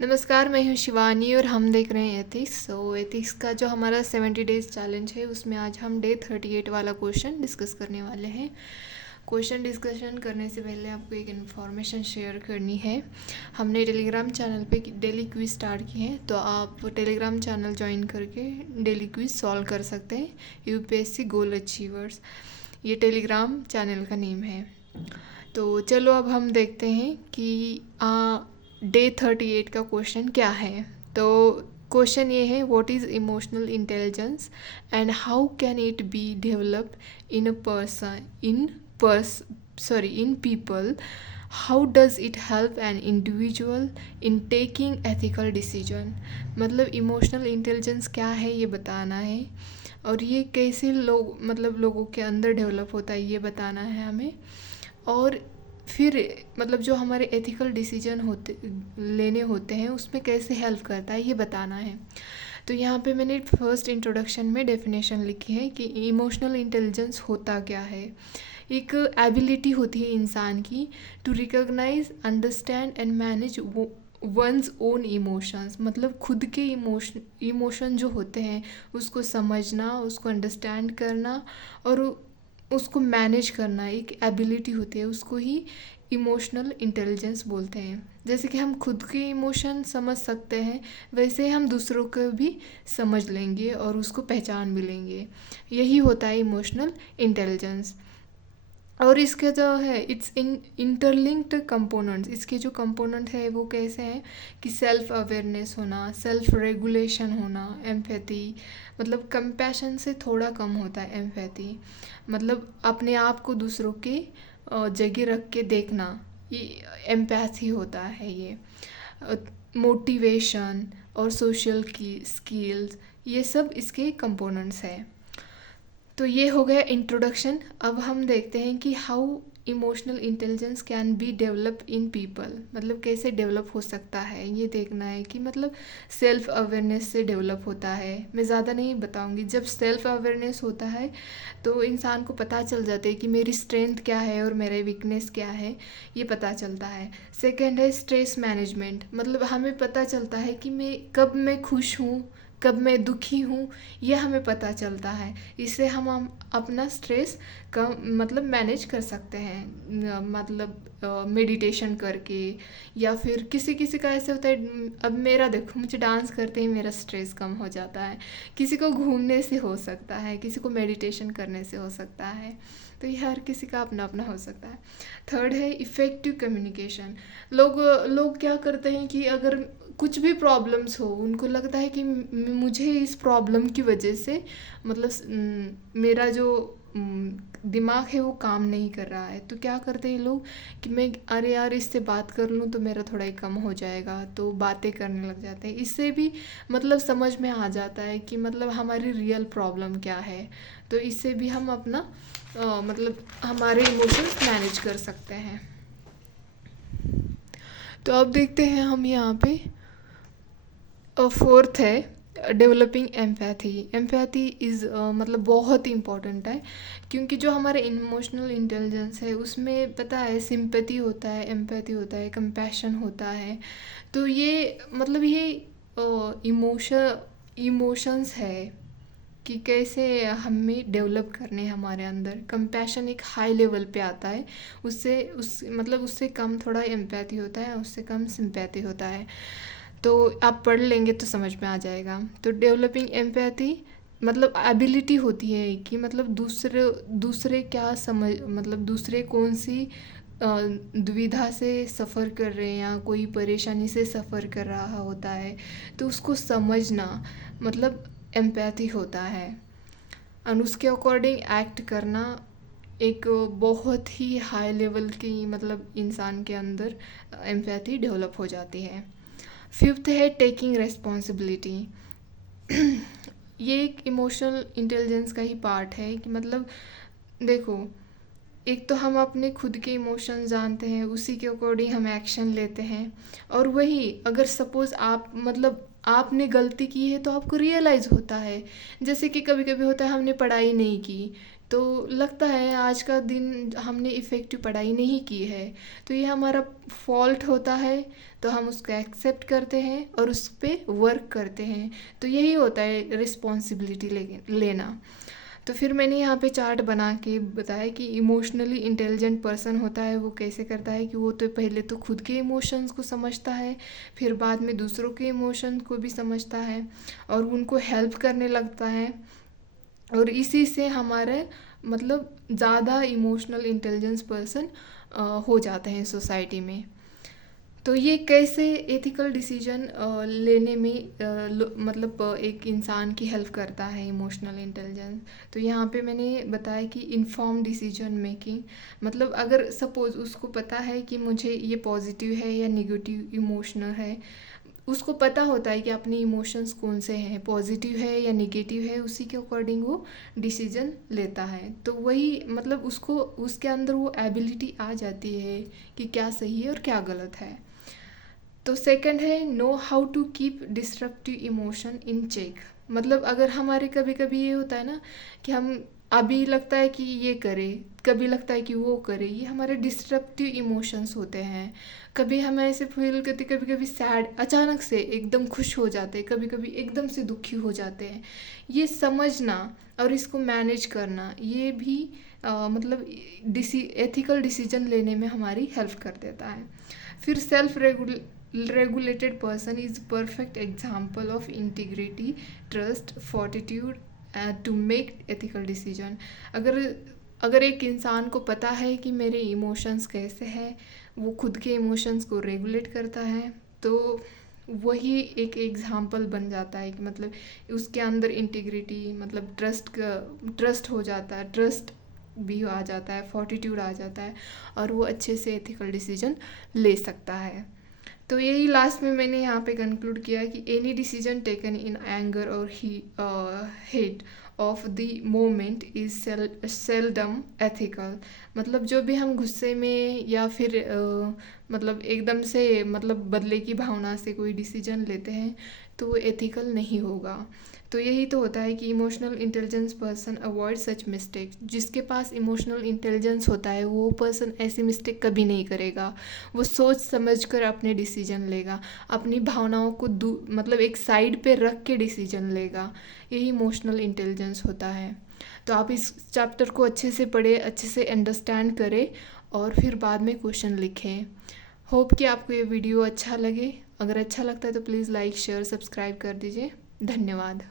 नमस्कार, मैं हूँ शिवानी और हम देख रहे हैं एथिक्स। एथिक्स का जो हमारा 70 डेज चैलेंज है उसमें आज हम डे 38 वाला क्वेश्चन डिस्कस करने वाले हैं। क्वेश्चन डिस्कशन करने से पहले आपको एक इन्फॉर्मेशन शेयर करनी है। हमने टेलीग्राम चैनल पे डेली क्विज स्टार्ट की है, तो आप टेलीग्राम चैनल ज्वाइन करके डेली क्विज सॉल्व कर सकते हैं। यूपीएससी गोल अचीवर्स, ये टेलीग्राम चैनल का नेम है। तो चलो अब हम देखते हैं कि डे 38 का क्वेश्चन क्या है। तो क्वेश्चन ये है, what is emotional intelligence and how can it be develop in a person in people, how does it help an individual in taking ethical decision. मतलब इमोशनल इंटेलिजेंस क्या है ये बताना है, और ये कैसे लोगों के अंदर डेवलप होता है ये बताना है हमें। और फिर जो हमारे एथिकल डिसीजन लेने होते हैं उसमें कैसे हेल्प करता है ये बताना है। तो यहाँ पे मैंने फर्स्ट इंट्रोडक्शन में डेफिनेशन लिखी है कि इमोशनल इंटेलिजेंस होता क्या है। एक एबिलिटी होती है इंसान की to recognise, understand and manage one's own emotions. मतलब खुद के इमोशन जो होते हैं उसको समझना, उसको अंडरस्टैंड करना और उसको मैनेज करना एक एबिलिटी होती है, उसको ही इमोशनल इंटेलिजेंस बोलते हैं। जैसे कि हम खुद के इमोशन समझ सकते हैं, वैसे हम दूसरों को भी समझ लेंगे और उसको पहचान भी लेंगे। यही होता है इमोशनल इंटेलिजेंस। और इसके जो है इट्स इंटरलिंक्ड कंपोनेंट्स, इसके जो कंपोनेंट है वो कैसे हैं कि सेल्फ अवेयरनेस होना, सेल्फ रेगुलेशन होना, एम्पैथी। मतलब कंपैशन से थोड़ा कम होता है एम्पैथी, मतलब अपने आप को दूसरों के जगह रख के देखना, ये एम्पैथी होता है। ये मोटिवेशन और सोशल की स्किल्स, ये सब इसके कंपोनेंट्स हैं। तो ये हो गया इंट्रोडक्शन। अब हम देखते हैं कि how emotional intelligence can be develop in people, मतलब कैसे डेवलप हो सकता है ये देखना है कि सेल्फ अवेयरनेस से डेवलप होता है। मैं ज़्यादा नहीं बताऊंगी। जब सेल्फ अवेयरनेस होता है तो इंसान को पता चल जाता है कि मेरी स्ट्रेंथ क्या है और मेरे वीकनेस क्या है, ये पता चलता है। सेकेंड है स्ट्रेस मैनेजमेंट, मतलब हमें पता चलता है कि कब मैं खुश हूँ, कब मैं दुखी हूँ, ये हमें पता चलता है। इससे हम अपना स्ट्रेस कम मैनेज कर सकते हैं, मेडिटेशन करके। या फिर किसी किसी का ऐसे होता है, अब मेरा देखो, मुझे डांस करते ही मेरा स्ट्रेस कम हो जाता है। किसी को घूमने से हो सकता है, किसी को मेडिटेशन करने से हो सकता है। तो ये हर किसी का अपना अपना हो सकता है। थर्ड है इफ़ेक्टिव कम्युनिकेशन। लोग लोग क्या करते हैं कि अगर कुछ भी प्रॉब्लम्स हो, उनको लगता है कि मुझे इस प्रॉब्लम की वजह से मेरा जो दिमाग है वो काम नहीं कर रहा है। तो क्या करते हैं लोग कि मैं अरे यार इससे बात कर लूँ तो मेरा थोड़ा ही कम हो जाएगा, तो बातें करने लग जाते हैं। इससे भी समझ में आ जाता है कि हमारी रियल प्रॉब्लम क्या है। तो इससे भी हम अपना हमारे इमोशंस मैनेज कर सकते हैं। तो अब देखते हैं हम यहाँ पे फोर्थ है डेवलपिंग एम्पैथी। एम्पैथी इज़ बहुत ही इम्पॉर्टेंट है, क्योंकि जो हमारे इमोशनल इंटेलिजेंस है उसमें पता है सिंपैथी होता है, एम्पैथी होता है, कंपैशन होता है। तो ये ये इमोशंस है कि कैसे हमें डेवलप करने हैं हमारे अंदर। कंपैशन एक हाई लेवल पे आता है, उससे कम थोड़ा एम्पैथी होता है, उससे कम सिंपैथी होता है। तो आप पढ़ लेंगे तो समझ में आ जाएगा। तो डेवलपिंग एम्पैथी एबिलिटी होती है कि दूसरे दूसरे क्या समझ दूसरे कौन सी दुविधा से सफ़र कर रहे हैं या कोई परेशानी से सफ़र कर रहा होता है, तो उसको समझना एम्पैथी होता है। और उसके अकॉर्डिंग एक्ट करना एक बहुत ही हाई लेवल की इंसान के अंदर एम्पैथी डेवलप हो जाती है। फिफ्थ है टेकिंग रेस्पॉन्सिबिलिटी। ये एक इमोशनल इंटेलिजेंस का ही पार्ट है कि देखो, एक तो हम अपने खुद के इमोशन जानते हैं, उसी के अकॉर्डिंग हम एक्शन लेते हैं। और वही अगर सपोज़ आप आपने गलती की है तो आपको रियलाइज़ होता है। जैसे कि कभी कभी होता है हमने पढ़ाई नहीं की, तो लगता है आज का दिन हमने इफ़ेक्टिव पढ़ाई नहीं की है, तो ये हमारा फॉल्ट होता है, तो हम उसको एक्सेप्ट करते हैं और उस पर वर्क करते हैं। तो यही होता है रिस्पॉन्सिबिलिटी लेना। तो फिर मैंने यहाँ पे चार्ट बना के बताया कि इमोशनली इंटेलिजेंट पर्सन होता है वो कैसे करता है कि वो तो पहले तो खुद के इमोशंस को समझता है, फिर बाद में दूसरों के इमोशन को भी समझता है और उनको हेल्प करने लगता है, और इसी से हमारे मतलब ज़्यादा इमोशनल इंटेलिजेंस पर्सन हो जाते हैं सोसाइटी में। तो ये कैसे एथिकल डिसीजन लेने में मतलब एक इंसान की हेल्प करता है इमोशनल इंटेलिजेंस। तो यहाँ पे मैंने बताया कि इन्फॉर्म डिसीजन मेकिंग, मतलब अगर सपोज़ उसको पता है कि मुझे ये पॉजिटिव है या नेगेटिव इमोशनल है, उसको पता होता है कि अपने इमोशंस कौन से हैं, पॉजिटिव है या नेगेटिव है, उसी के अकॉर्डिंग वो डिसीजन लेता है। तो वही मतलब उसको उसके अंदर वो एबिलिटी आ जाती है कि क्या सही है और क्या गलत है। तो सेकंड है know how to keep disruptive emotion in check. मतलब अगर हमारे कभी कभी ये होता है ना कि हम अभी लगता है कि ये करे, कभी लगता है कि वो करे, ये हमारे डिस्ट्रप्टिव इमोशंस होते हैं। कभी हम ऐसे फील करते, कभी कभी सैड, अचानक से एकदम खुश हो जाते हैं, कभी कभी एकदम से दुखी हो जाते हैं। ये समझना और इसको मैनेज करना, ये भी मतलब एथिकल डिसीजन लेने में हमारी हेल्प कर देता है। फिर self regulated person is perfect example of integrity, trust, fortitude to make ethical decision। अगर अगर एक इंसान को पता है कि मेरे इमोशंस कैसे हैं, वो खुद के इमोशंस को रेगुलेट करता है, तो वही एक एग्जाम्पल बन जाता है कि मतलब उसके अंदर इंटीग्रिटी, मतलब ट्रस्ट हो जाता है, ट्रस्ट भी आ जाता है, फोर्टिट्यूड आ जाता है, और वो अच्छे से एथिकल डिसीजन ले सकता है। तो यही लास्ट में मैंने यहाँ पे कंक्लूड किया कि any decision taken in anger और hate of the moment is seldom ethical. मतलब जो भी हम गुस्से में या फिर मतलब एकदम से मतलब बदले की भावना से कोई डिसीजन लेते हैं तो वो एथिकल नहीं होगा। तो यही तो होता है कि emotional intelligence person avoid such mistake. जिसके पास इमोशनल इंटेलिजेंस होता है वो पर्सन ऐसी मिस्टेक कभी नहीं करेगा, वो सोच समझ कर अपने डिसीजन लेगा, अपनी भावनाओं को मतलब एक साइड पे रख के डिसीजन लेगा। यही इमोशनल इंटेलिजेंस होता है। तो आप इस चैप्टर को अच्छे से पढ़ें, अच्छे से अंडरस्टैंड करें और फिर बाद में क्वेश्चन लिखें। होप कि आपको ये वीडियो अच्छा लगे। अगर अच्छा लगता है तो प्लीज़ लाइक शेयर सब्सक्राइब कर दीजिए। धन्यवाद।